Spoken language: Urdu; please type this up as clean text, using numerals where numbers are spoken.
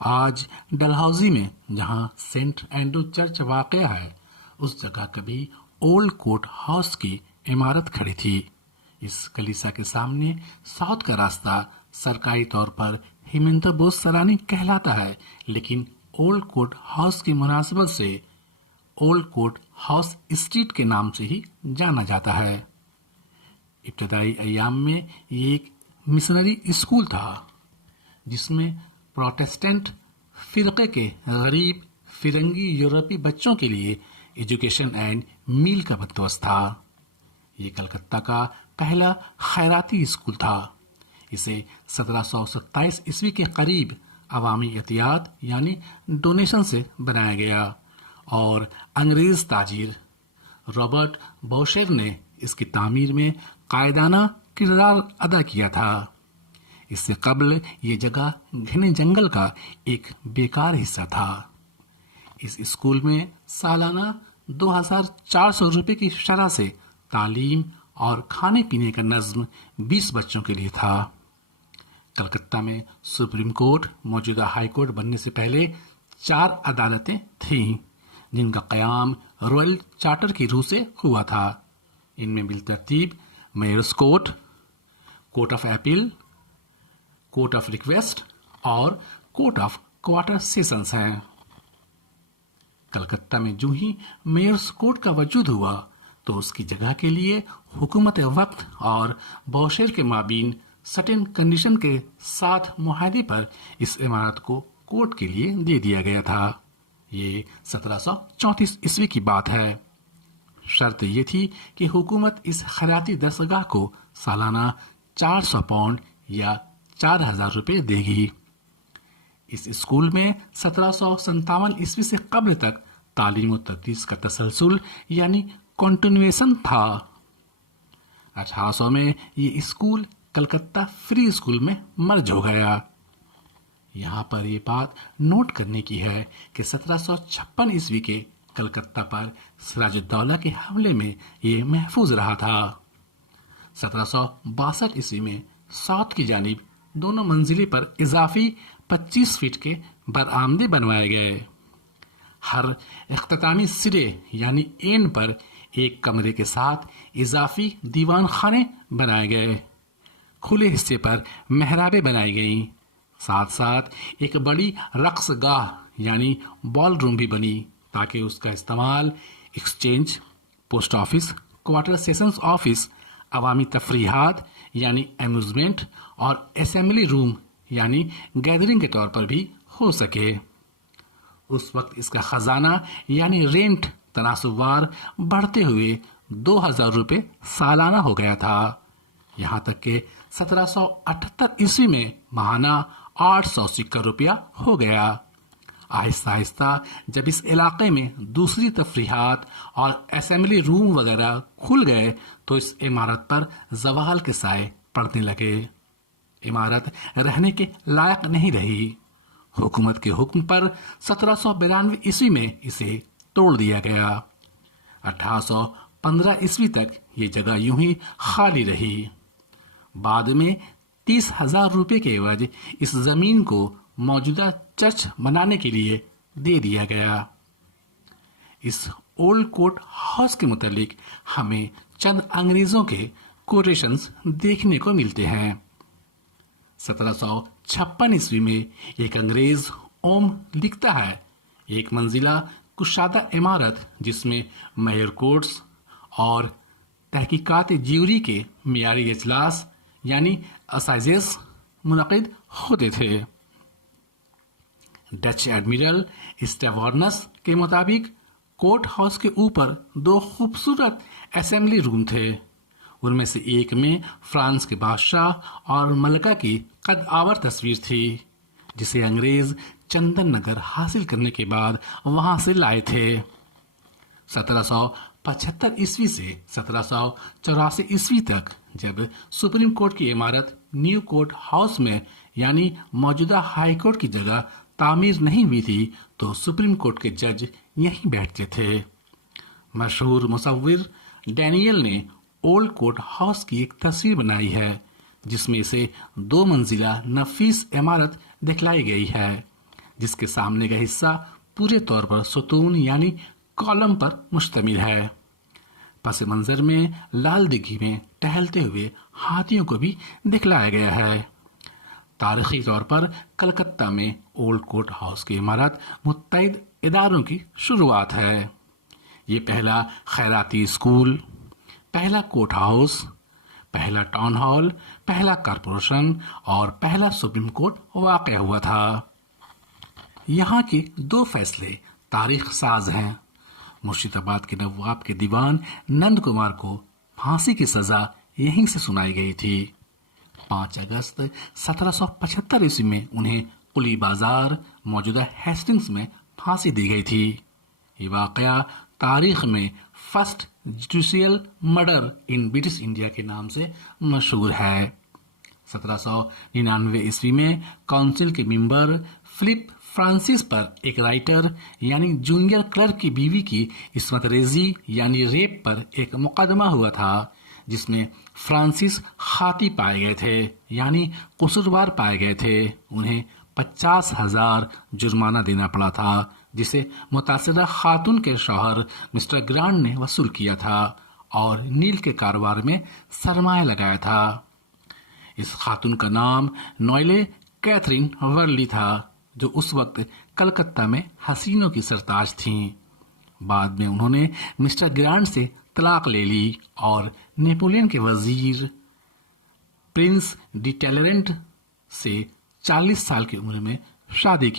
آج ڈلہوزی میں جہاں سینٹ اینڈرو چرچ واقع ہے، اس جگہ کبھی اولڈ کورٹ ہاؤس کی عمارت کھڑی تھی۔ اس کلیسا کے سامنے ساؤتھ کا راستہ سرکاری طور پر ہیمنتو بوس سرانی کہلاتا ہے، لیکن اولڈ کورٹ ہاؤس کی مناسبت سے اولڈ کورٹ ہاؤس اسٹریٹ کے نام سے ہی جانا جاتا ہے۔ ابتدائی ایام میں یہ ایک مشنری اسکول تھا جس میں پروٹسٹنٹ فرقے کے غریب فرنگی یورپی بچوں کے لیے ایجوکیشن اینڈ میل کا بندوبست تھا۔ یہ کلکتہ کا پہلا خیراتی اسکول تھا۔ اسے 1727 عیسوی کے قریب عوامی عطیات یعنی ڈونیشن سے بنایا گیا اور انگریز تاجر رابرٹ بوشر نے اس کی تعمیر میں قائدانہ کردار ادا کیا تھا۔ اس سے قبل یہ جگہ گھنے جنگل کا ایک بیکار حصہ تھا۔ اس اسکول میں سالانہ 2400 روپے کی شرح سے تعلیم اور کھانے پینے کا نظم 20 بچوں کے لیے تھا۔ کلکتہ میں سپریم کورٹ موجودہ ہائی کورٹ بننے سے پہلے 4 عدالتیں تھیں جن کا قیام رائل چارٹر کی روح سے ہوا تھا۔ ان میں بالترتیب mayor's court, court of appeal, court of request اور کورٹ آف کوارٹر سیشنز ہیں۔ کلکتہ میں جو ہی میئرس کورٹ کا وجود ہوا تو اس کی جگہ کے لیے حکومت وقت اور بوشر کے مابین سٹن کنڈیشن کے ساتھ معاہدے پر اس عمارت کو کورٹ کے لیے دے دیا گیا تھا۔ یہ 1734 عیسوی کی بات ہے۔ شرط یہ تھی کہ حکومت اس خیراتی درسگاہ کو سالانہ 400 پاؤنڈ یا 4000 روپے دے گی۔ اس اسکول میں 1757 عیسوی سے قبل تک تعلیم و تدریس کا تسلسل یعنی کنٹینویشن تھا۔ 1800 میں یہ اسکول کلکتہ فری اسکول میں مرج ہو گیا۔ یہاں پر یہ بات نوٹ کرنے کی ہے کہ 1756 عیسوی کے کلکتہ پر سراج الدولہ کے حملے میں یہ محفوظ رہا تھا۔ 1762 عیسوی میں ساؤتھ کی جانب دونوں منزلیں پر اضافی 25 فٹ کے برآمدے بنوائے گئے۔ ہر اختتامی سرے یعنی اینڈ پر ایک کمرے کے ساتھ اضافی دیوان خانے بنائے گئے۔ کھلے حصے پر محرابیں بنائی گئیں۔ ساتھ ساتھ ایک بڑی رقص گاہ یعنی بال روم بھی بنی تاکہ اس کا استعمال exchange, post office, quarter sessions office, عوامی تفریحات یعنی امیوزمنٹ اور اسمبلی روم یعنی گیدرنگ کے طور پر بھی ہو سکے۔ اس وقت اس کا خزانہ یعنی رینٹ تناسب وار بڑھتے ہوئے 2000 روپے سالانہ ہو گیا تھا، یہاں تک کہ 1778 عیسوی میں ماہانہ 800 سکہ روپیہ ہو گیا۔ آہستہ آہستہ جب اس علاقے میں دوسری تفریحات اور اسمبلی روم وغیرہ کھل گئے تو اس عمارت پر زوال کے سائے پڑنے لگے۔ عمارت رہنے کے لائق نہیں رہی۔ حکومت کے حکم پر 1792 عیسوی میں اسے توڑ دیا گیا۔ 1815 عیسوی تک یہ جگہ یوں ہی خالی رہی۔ بعد میں 30,000 روپے کے عوض اس زمین کو موجودہ چرچ بنانے کے لیے دے دیا گیا۔ اس اولڈ کورٹ ہاؤس کے متعلق ہمیں چند انگریزوں کے کوٹیشنز دیکھنے کو ملتے ہیں۔ 1756 عیسوی میں ایک انگریز اوم لکھتا ہے، ایک منزلہ کشادہ عمارت جس میں میئر کورٹس اور تحقیقات جیوری کے معیاری اجلاس یعنی اسائزز منعقد ہوتے تھے۔ ڈچ ایڈمرل اسٹیوارنس کے مطابق کورٹ ہاؤس کے اوپر 2 خوبصورت اسمبلی روم تھے۔ ان میں سے ایک میں فرانس کے بادشاہ اور ملکہ کی قد آور تصویر تھی جسے انگریز چندن نگر حاصل کرنے کے بعد وہاں سے لائے تھے۔ 1775 عیسوی سے 1784 عیسوی تک جب سپریم کورٹ کی عمارت نیو کورٹ ہاؤس میں یعنی موجودہ ہائی کورٹ کی جگہ تعمیر نہیں ہوئی تھی تو سپریم کورٹ کے جج یہیں بیٹھتے تھے۔ مشہور مصور ڈینیل نے اولڈ کورٹ ہاؤس کی ایک تصویر بنائی ہے جس میں اسے 2 منزلہ نفیس عمارت دکھلائی گئی ہے جس کے سامنے کا حصہ پورے طور پر ستون یعنی کالم پر مشتمل ہے۔ پس منظر میں لال دگھی میں ٹہلتے ہوئے ہاتھیوں کو بھی دکھلایا گیا ہے۔ تاریخی طور پر کلکتہ میں اولڈ کورٹ ہاؤس کی عمارت متعدد اداروں کی شروعات ہے۔ یہ پہلا خیراتی اسکول، پہلا کورٹ ہاؤس، پہلا ٹاؤن ہال، پہلا کارپوریشن اور پہلا سپریم کورٹ واقع ہوا تھا۔ یہاں کے 2 فیصلے تاریخ ساز ہیں۔ مرشد آباد کے نواب کے دیوان نند کمار کو پھانسی کی سزا یہیں سے سنائی گئی تھی۔ 5 اگست 1775 عیسوی میں انہیں قلی بازار موجودہ ہیسٹنگس میں پھانسی دی گئی تھی۔ یہ واقعہ تاریخ میں فرسٹ جوڈیشیل مرڈر ان برٹش انڈیا کے نام سے مشہور ہے۔ 1799 عیسوی میں کونسل کے ممبر فلپ فرانسس پر ایک رائٹر یعنی جونیئر کلرک کی بیوی کی عصمت ریزی یعنی ریپ پر ایک مقدمہ ہوا تھا، جس میں فرانسس خاطی پائے گئے تھے یعنی قصوروار پائے گئے تھے۔ انہیں 50,000 جرمانہ دینا پڑا تھا، جسے متاثرہ خاتون کے شوہر مسٹر گرانٹ نے وصول کیا تھا اور نیل کے کاروبار میں سرمایہ لگایا تھا۔ اس خاتون کا نام نوئلے کیتھرین ورلی تھا، جو اس وقت کلکتہ میں حسینوں کی سرتاج تھیں۔ بعد میں انہوں نے مسٹر گرانٹ سے طلاق لے لی اور نیپولین کے وزیر پرنس ڈی ٹیلرنٹ سے 40 سال کی عمر میں شادی کی۔